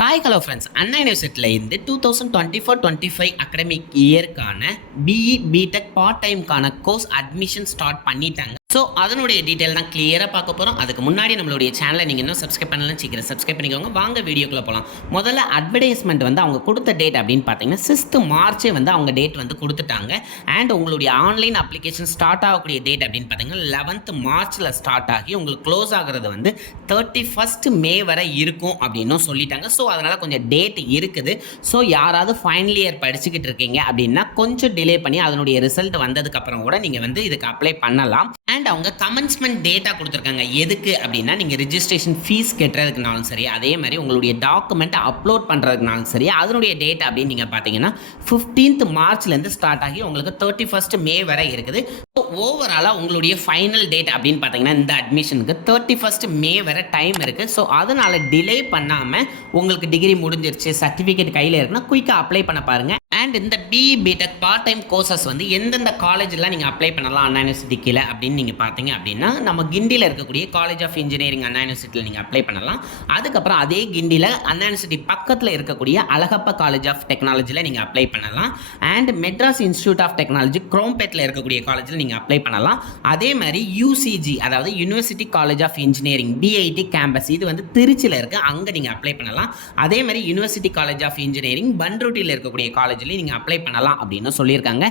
Hello friends, அண்ணா யூனிவர்சிட்டியில் இருந்து 2024-25 academic இயர்க்கான பிஇ பிடெக் பார்ட் டைம்க்கான கோர்ஸ் அட்மிஷன் ஸ்டார்ட் பண்ணிட்டாங்க. ஸோ அதனுடைய டீட்டெயில் தான் கிளியராக பார்க்க போகிறோம். அதுக்கு முன்னாடி நம்மளுடைய சேனலை நீங்கள் இன்னும் சப்ஸ்கிரைப் பண்ணலாம், சீக்கிரம் சப்ஸ்கிரைப் பண்ணிக்கோங்க. வாங்க வீடியோக்குள்ளே போகலாம். முதல்ல அட்வர்டைஸ்மெண்ட் அவங்க கொடுத்த டேட் அப்படின்னு பார்த்தீங்கன்னா 6th மார்ச்சே அவங்க டேட் கொடுத்துட்டாங்க. அண்ட் உங்களுடைய ஆன்லைன் அப்ளிகேஷன் ஸ்டார்ட் ஆகக்கூடிய டேட் அப்படின்னு பார்த்தீங்கன்னா 11th மார்ச்சில் ஸ்டார்ட் ஆகி உங்களுக்கு க்ளோஸ் ஆகிறது 31st மே வரை இருக்கும் அப்படின்னும் சொல்லிட்டாங்க. ஸோ அதனால் கொஞ்சம் டேட் இருக்குது. ஸோ யாராவது ஃபைனல் இயர் படிச்சுக்கிட்டு இருக்கீங்க அப்படின்னா கொஞ்சம் டிலே பண்ணி அதனுடைய ரிசல்ட் வந்ததுக்கப்புறம் கூட நீங்கள் இதுக்கு அப்ளை பண்ணலாம். அண்ட் அவங்க கமென்ஸ்மெண்ட் டேட்டா கொடுத்துருக்காங்க. எதுக்கு அப்படின்னா நீங்கள் ரிஜிஸ்ட்ரேஷன் ஃபீஸ் கட்டுறதுக்குனாலும் சரி, அதே மாதிரி உங்களுடைய டாக்குமெண்ட்டை அப்லோட் பண்ணுறதுக்குனாலும் சரி, அதனுடைய டேட் அப்படின்னு நீங்கள் பார்த்தீங்கன்னா 15th மார்ச்லேருந்து ஸ்டார்ட் ஆகி உங்களுக்கு 31st மே வரை இருக்குது. ஸோ ஓவராலாக உங்களுடைய ஃபைனல் டேட் அப்படின்னு பார்த்தீங்கன்னா இந்த அட்மிஷனுக்கு 31st மே வரை டைம் இருக்குது. ஸோ அதனால் டிலே பண்ணாமல் உங்களுக்கு டிகிரி முடிஞ்சிருச்சு, சர்டிஃபிகேட் கையில் இருக்குன்னா குயிக்காக அப்ளை பண்ண பாருங்கள். அண்ட் இந்த BE BTech part time courses எந்தெந்த காலேஜெலாம் நீங்கள் அப்ளை பண்ணலாம் அண்ணா யூனிவர்சிட்டி கீழே அப்படின்னு நீங்கள் பார்த்தீங்க அப்படின்னா நம்ம கிண்டியில் இருக்கக்கூடிய காலேஜ் ஆஃப் இன்ஜினியரிங் அண்ணா யூனிவர்சிட்டியில் நீங்கள் அப்ளை பண்ணலாம். அதுக்கப்புறம் அதே கிண்டியில் அண்ணா யூனிவர்சிட்டி பக்கத்தில் இருக்கக்கூடிய அழகப்பா காலேஜ் ஆஃப் டெக்னாலஜியில் நீங்கள் அப்ளை பண்ணலாம். And Madras institute of technology குரோம்பேட்டில் இருக்கக்கூடிய காலேஜில் நீங்கள் அப்ளை பண்ணலாம். அதே மாதிரி யூசிஜி அதாவது university college of engineering DIT campus இது திருச்சியில் இருக்குது, அங்கே நீங்கள் அப்ளை பண்ணலாம். அதே மாதிரி யூனிவர்சிட்டி காலேஜ் ஆஃப் இன்ஜினியரிங் பன்ருட்டியில் இருக்கக்கூடிய காலேஜில் நீங்கள் அப்ளை பண்ணலாம் அப்படின்னு சொல்லியிருக்காங்க.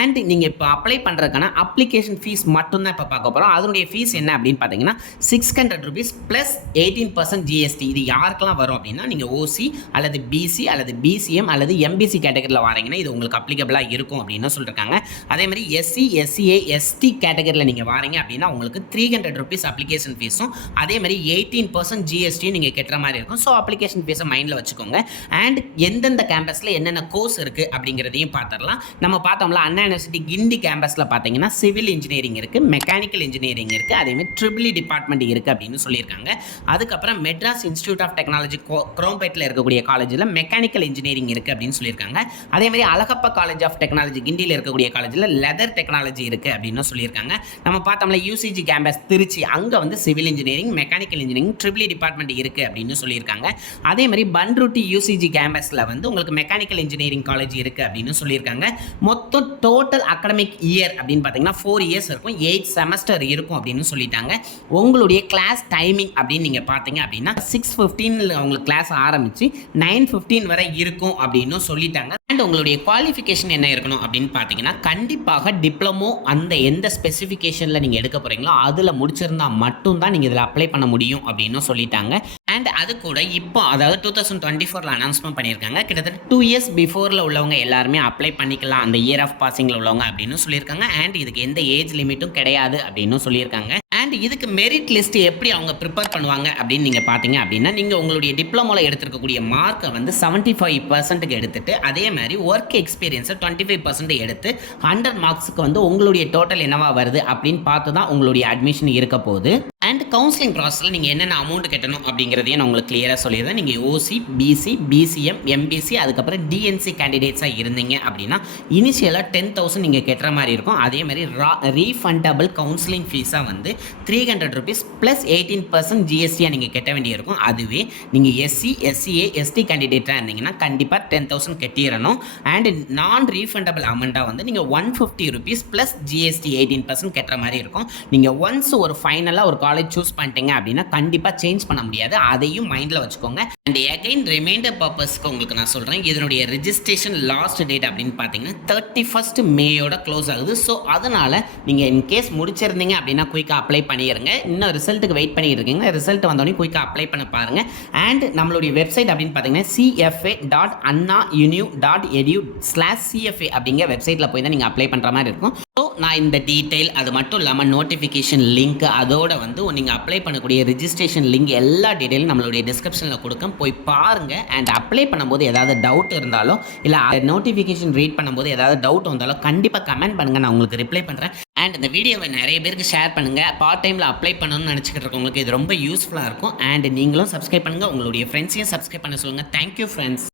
அண்ட் நீங்கள் இப்போ அப்ளை பண்ணுறதுக்கான அப்ளிகேஷன் ஃபீஸ் மட்டும்தான் இப்போ பார்க்க போகிறோம். அதனுடைய ஃபீஸ் என்ன அப்படின்னு பார்த்தீங்கன்னா 600 rupees ப்ளஸ் 18% ஜிஎஸ்டி. இது யாருக்கெல்லாம் வரும் அப்படின்னா நீங்கள் ஓசி அல்லது பிசி அல்லது பிசிஎம் அல்லது எம்பிசி கேட்டகரியில் வாரீங்கன்னா இது உங்களுக்கு அப்ளிகபிளாக இருக்கும் அப்படின்னு சொல்லியிருக்காங்க. அதே மாதிரி எஸ்சி எஸ்சிஏ எஸ்டி கேட்டகரியில் நீங்கள் வாரீங்க அப்படின்னா உங்களுக்கு 300 rupees அப்ளிகேஷன் ஃபீஸும் அதே மாதிரி 18% ஜிஎஸ்டியும் நீங்கள் கட்டுற மாதிரி இருக்கும். ஸோ அப்ளிகேஷன் ஃபீஸை மைண்டில் வச்சுக்கோங்க. அண்ட் எந்தெந்த கேம்பஸில் என்னென்ன கோர்ஸ் இருக்குது அப்படிங்கிறதையும் பார்த்துடலாம். நம்ம பார்த்தோம்ல அண்ணா யூனிவர்சிட்டி கிண்டி கேம்பஸில் பார்த்தீங்கன்னா சிவில் இன்ஜினியரிங் இருக்குது, மெக்கானிக்கல் இன்ஜினியரிங் இருக்குது, அதேமாதிரி ட்ரிபிள் டிபார்ட்மெண்ட் இருக்குது அப்படின்னு சொல்லியிருக்காங்க. அதுக்கப்புறம் மெட்ராஸ் இன்ஸ்டியூட் ஆஃப் டெக்னாலஜி குரோம்பேட்டில் இருக்கக்கூடிய காலேஜில் மெக்கானிக்கல் இன்ஜினியரிங் இருக்குது அப்படின்னு சொல்லியிருக்காங்க. அதேமாதிரி அழகப்பா காலேஜ் ஆஃப் டெக்னாலஜி கிண்டியில் இருக்கக்கூடிய காலேஜில் லெதர் டெக்னாலஜி இருக்குது அப்படின்னு சொல்லியிருக்காங்க. நம்ம பார்த்தோம்ல யூசிஜி கேம்பஸ் திருச்சி, அங்கே civil engineering mechanical engineering triple department இருக்குது அப்படின்னு சொல்லியிருக்காங்க. அதே மாதிரி பன்ருட்டி யூசிஜி கேம்பஸில் உங்களுக்கு மெக்கானிக்கல் இன்ஜினியரிங் காலேஜ் இருக்குது அப்படின்னு சொல்லியிருக்காங்க. மொத்தம் டோட்டல் அகடமிக் இயர் அப்படின்னு பார்த்தீங்கன்னா 4 years இருக்கும், 8 செமஸ்டர் இருக்கும் அப்படின்னு சொல்லிட்டாங்க. உங்களுடைய கிளாஸ் டைமிங் அப்படின்னு நீங்கள் பார்த்தீங்க அப்படின்னா 6:15 உங்களுக்கு கிளாஸ் ஆரம்பித்து 9:15 வரை இருக்கும் அப்படின்னு சொல்லிட்டாங்க. அண்ட் உங்களுடைய குவாலிஃபிகேஷன் என்ன இருக்கணும் அப்படின்னு பார்த்தீங்கன்னா கண்டிப்பாக டிப்ளமோ அந்த எந்த ஸ்பெசிஃபிகேஷனில் நீங்கள் எடுக்க போகிறீங்களோ அதில் முடிச்சிருந்தா மட்டும்தான் நீங்கள் இதில் அப்ளை பண்ண முடியும் அப்படின்னு சொல்லிட்டாங்க. அண்ட் அது கூட இப்போ அதாவது 2024 அனௌன்ஸ்மெண்ட் பண்ணியிருக்காங்க. கிட்டத்தட்ட 2 years பிஃபோரில் உள்ளவங்க எல்லாருமே அப்ளை பண்ணிக்கலாம் அந்த இயர் ஆஃப் பாசிங்கில் உள்ளவங்க அப்படின்னு சொல்லியிருக்காங்க. அண்ட் இதுக்கு எந்த ஏஜ் லிமிட்டும் கிடையாது அப்படின்னு சொல்லியிருக்காங்க. அண்ட் இதுக்கு மெரிட் லிஸ்ட் எப்படி அவங்க ப்ரிப்பேர் பண்ணுவாங்க அப்படின்னு நீங்கள் பார்த்தீங்க அப்படின்னா நீங்கள் உங்களுடைய டிப்ளமோவில் எடுத்துருக்கக்கூடிய மார்க்கை 75% எடுத்துட்டு அதே மாதிரி ஒர்க் எக்ஸ்பீரியன்ஸை 25% எடுத்து 100 மார்க்ஸுக்கு உங்களுடைய டோட்டல் என்னவா வருது அப்படின்னு பார்த்து தான் உங்களுடைய அட்மிஷன் இருக்க போகுது. அண்ட் கவுன்சிலிங் ப்ராசஸில் நீங்கள் என்னென்ன அமௌண்ட் கட்டணும் அப்படிங்கிறதையும் நான் உங்களுக்கு கிளியராக சொல்லிடுறேன். நீங்கள் ஓசி பிசி பிசிஎம் எம்பிசி அதுக்கப்புறம் டிஎன்சி கேண்டிடேட்ஸாக இருந்தீங்க அப்படின்னா இனிஷியலாக 10,000 நீங்கள் கட்டுற மாதிரி இருக்கும். அதே மாதிரி ரீஃபண்டபிள் கவுன்சிலிங் ஃபீஸாக 300 rupees ப்ளஸ் 18% ஜிஎஸ்டியாக நீங்கள் கட்ட வேண்டியிருக்கும். அதுவே நீங்கள் எஸ்சி எஸ்சிஏ எஸ்டி கேண்டிடேட்டாக இருந்தீங்கன்னா கண்டிப்பாக 10,000 கட்டிடணும். அண்ட் நான் ரீஃபண்டபிள் அமௌண்ட்டாக நீங்கள் 150 rupees ப்ளஸ் ஜிஎஸ்டி 18% கட்டுற மாதிரி இருக்கும். நீங்கள் ஒன்ஸ் ஒரு ஃபைனலாக ஒரு காலேஜ் சூஸ் பண்ணிட்டீங்க அப்படின்னா கண்டிப்பாக சேஞ்ச் பண்ண முடியாது, அதையும் மைண்டில் வச்சுக்கோங்க. அண்ட் அகைன் ரிமைண்டர் பர்பஸ்க்கு உங்களுக்கு நான் சொல்கிறேன், இதனுடைய ரிஜிஸ்ட்ரேஷன் லாஸ்ட் டேட் அப்படின்னு பார்த்தீங்கன்னா 31st மேயோட க்ளோஸ் ஆகுது. ஸோ அதனால் நீங்கள் இன்கேஸ் முடிச்சிருந்தீங்க அப்படின்னா குயிக்காக அப்ளை பண்ணிடுங்க. இன்னும் ரிசல்ட்டுக்கு வெயிட் பண்ணிட்டு இருக்கீங்க, ரிசல்ட் வந்தோடனே குயிக்காக அப்ளை பண்ண பாருங்கள். அண்ட் நம்மளுடைய வெப்சைட் அப்படின்னு பார்த்தீங்கன்னா cfa.annau.edu/cfa அப்படிங்கிற வெப்சைட்டில் போய் தான் நீங்கள் அப்ளை பண்ணுற மாதிரி இருக்கும். ஸோ நான் இந்த டீட்டெயில் அது மட்டும் இல்லாமல் நோட்டிஃபிகேஷன் லிங்க் அதோட நீங்கள் அப்ளை பண்ணக்கூடிய ரிஜிஸ்ட்ரேஷன் லிங்க் எல்லா டீட்டெயிலும் நம்மளுடைய டிஸ்கிரிப்ஷனில் கொடுக்க போய் பாருங்கள். அண்ட் அப்ளை பண்ணும்போது ஏதாவது டவுட் இருந்தாலோ இல்லை நோட்டிஃபிகேஷன் ரீட் பண்ணும்போது ஏதாவது டவுட் வந்தாலும் கண்டிப்பாக கமெண்ட் பண்ணுங்கள், நான் உங்களுக்கு ரிப்ளை பண்ணுறேன். அண்ட் இந்த வீடியோவை நிறைய பேருக்கு ஷேர் பண்ணுங்கள். பார்ட் டைமில் அப்ளை பண்ணணும்னு நினச்சிக்கிட்டு இருக்கவங்களுக்கு இது ரொம்ப யூஸ்ஃபுல்லாக இருக்கும். அண்ட் நீங்களும் சப்ஸ்கிரைப் பண்ணுங்கள், உங்களுடைய ஃப்ரெண்ட்ஸையும் சப்ஸ்கிரைப் பண்ண சொல்லுங்கள். Thank you friends.